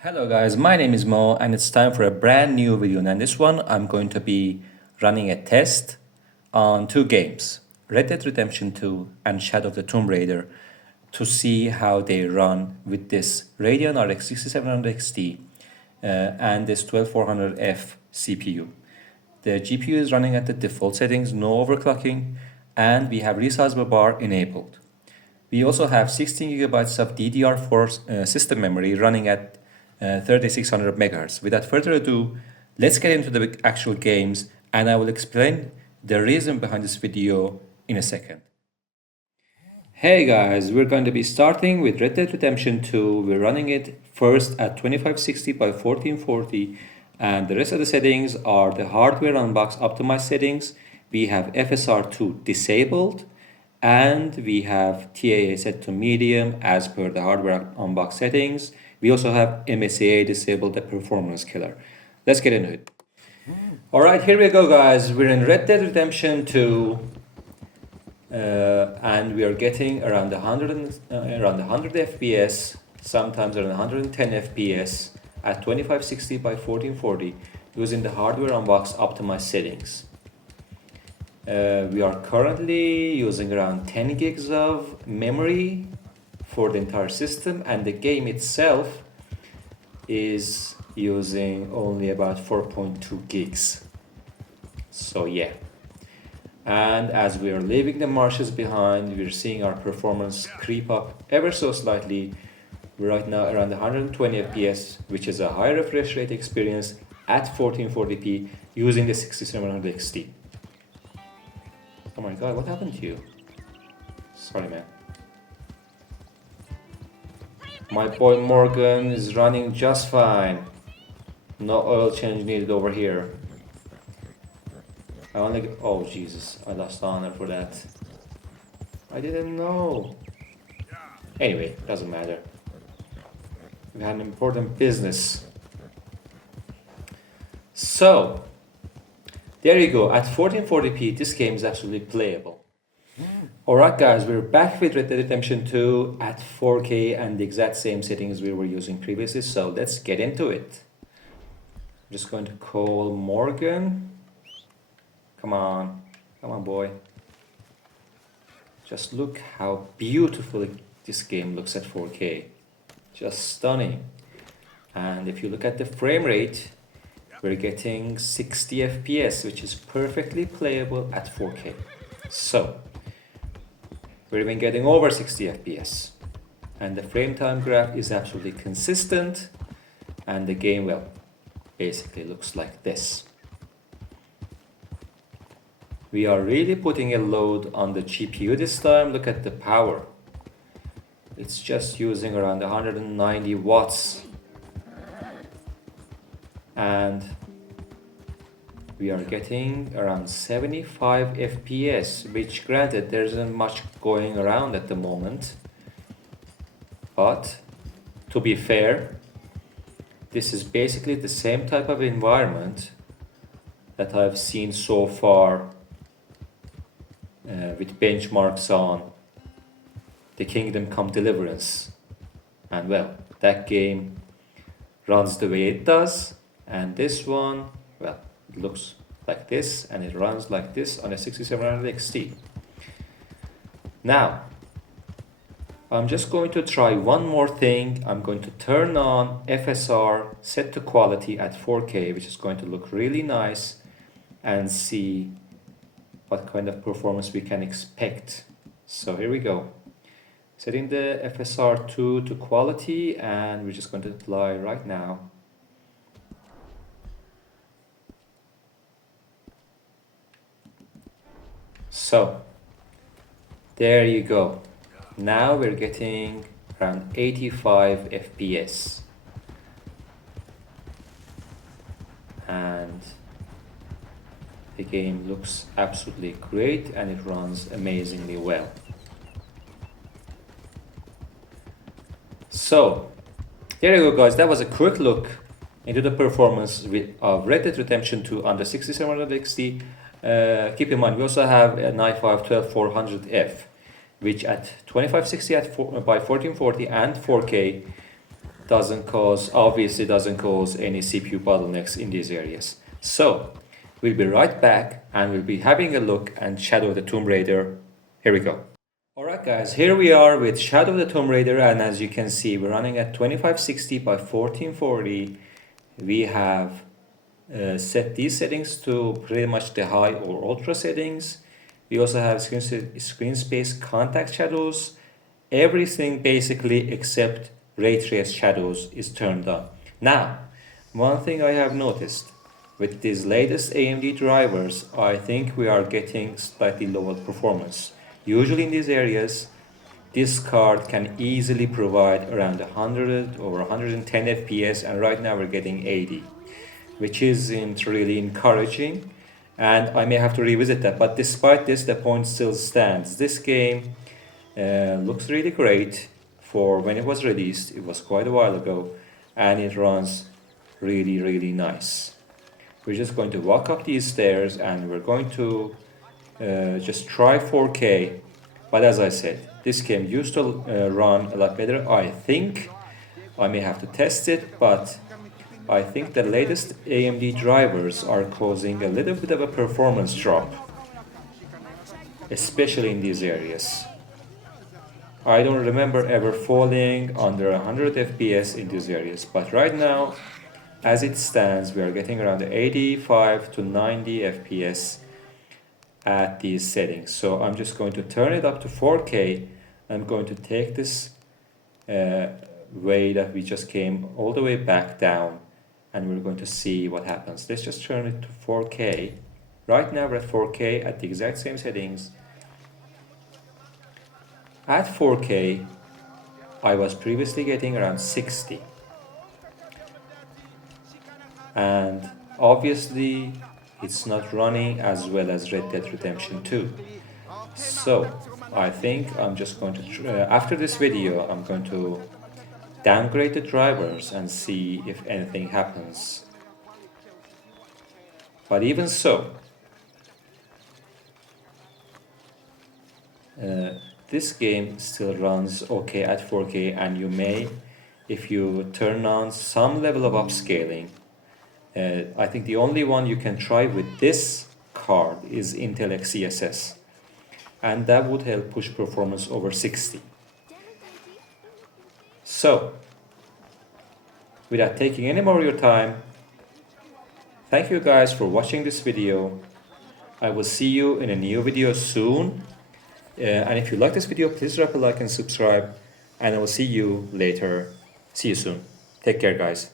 Hello guys, my name is Mo and it's time for a brand new video, and in this one I'm going to be running a test on two games, Red Dead Redemption 2 and Shadow of the Tomb Raider, to see how they run with this Radeon RX 6700 XT and this 12400F CPU. The GPU is running at the default settings, no overclocking, and we have resizable bar enabled. We also have 16 gigabytes of DDR4 system memory running at 3600 megahertz. Without further ado, let's get into the actual games and I will explain the reason behind this video in a second. Hey guys, we're going to be starting with Red Dead Redemption 2. We're running it first at 2560 by 1440, and the rest of the settings are the hardware unbox optimized settings. We have FSR2 disabled, and we have TAA set to medium as per the hardware unbox settings. We also have MSAA disabled, the performance killer. Let's get into it. All right, here we go, guys. We're in Red Dead Redemption 2, and we are getting around 100 FPS, sometimes around 110 FPS at 2560 by 1440 using the hardware unbox optimized settings. We are currently using around 10 gigs of memory for the entire system, and the game itself is using only about 4.2 gigs. So yeah, and as we are leaving the marshes behind, we're seeing our performance creep up ever so slightly. We're right now around 120 FPS, which is a high refresh rate experience at 1440p using the 6700 XT. Oh my god, what happened to you? Sorry, man. My boy Morgan is running just fine. No oil change needed over here. I only get, oh Jesus, I lost honor for that. I didn't know. Anyway, doesn't matter. We had an important business. So, there you go. At 1440p, this game is absolutely playable. Alright guys, we're back with Red Dead Redemption 2 at 4K and the exact same settings we were using previously, so let's get into it. I'm just going to call Morgan. Come on boy. Just look how beautiful this game looks at 4K. Just stunning. And if you look at the frame rate, we're getting 60 FPS, which is perfectly playable at 4K. So, we're even getting over 60 FPS. And the frame time graph is absolutely consistent. And the game, well, basically looks like this. We are really putting a load on the GPU this time. Look at the power. It's just using around 190 watts. And we are getting around 75 FPS, which granted there isn't much going around at the moment, but to be fair, this is basically the same type of environment that I've seen so far with benchmarks on the Kingdom Come Deliverance, and well, that game runs the way it does, and this one, well, it looks like this and it runs like this on a 6700 XT. Now, I'm just going to try one more thing. I'm going to turn on FSR set to quality at 4K, which is going to look really nice, and see what kind of performance we can expect. So here we go. Setting the FSR2 to quality, and we're just going to apply right now. So, there you go. Now we're getting around 85 FPS. And the game looks absolutely great and it runs amazingly well. So, there you go guys, that was a quick look into the performance of Red Dead Redemption 2 on the 6700 XT. Keep in mind, we also have an i5 12400F, which at 2560 by 1440 and 4K obviously doesn't cause any CPU bottlenecks in these areas. So we'll be right back and we'll be having a look at Shadow of the Tomb Raider. Here we go. Alright guys, here we are with Shadow of the Tomb Raider, and as you can see we're running at 2560 by 1440. We have set these settings to pretty much the high or ultra settings. We also have screen space contact shadows. Everything basically except ray trace shadows is turned on. Now, one thing I have noticed with these latest AMD drivers, I think we are getting slightly lower performance. Usually in these areas, this card can easily provide around 100 or 110 FPS, and right now we're getting 80, which isn't really encouraging, and I may have to revisit that. But despite this, the point still stands. This game looks really great for when it was released. It was quite a while ago, and it runs really, really nice. We're just going to walk up these stairs and we're going to just try 4K. But as I said, this game used to run a lot better. I think I may have to test it, but I think the latest AMD drivers are causing a little bit of a performance drop, especially in these areas. I don't remember ever falling under 100 FPS in these areas, but right now, as it stands, we are getting around 85 to 90 FPS at these settings. So I'm just going to turn it up to 4K. I'm going to take this way that we just came all the way back down, and we're going to see what happens. Let's just turn it to 4K. Right now we're at 4K at the exact same settings. At 4K, I was previously getting around 60. And obviously, it's not running as well as Red Dead Redemption 2. So, I think I'm just going to, after this video, I'm going to downgrade the drivers and see if anything happens. But even so, this game still runs okay at 4K, and you may, if you turn on some level of upscaling, I think the only one you can try with this card is Intel XeSS, and that would help push performance over 60. So, without taking any more of your time, thank you guys for watching this video. I will see you in a new video soon. And if you like this video, please drop a like and subscribe, and I will see you later. See you soon. Take care, guys.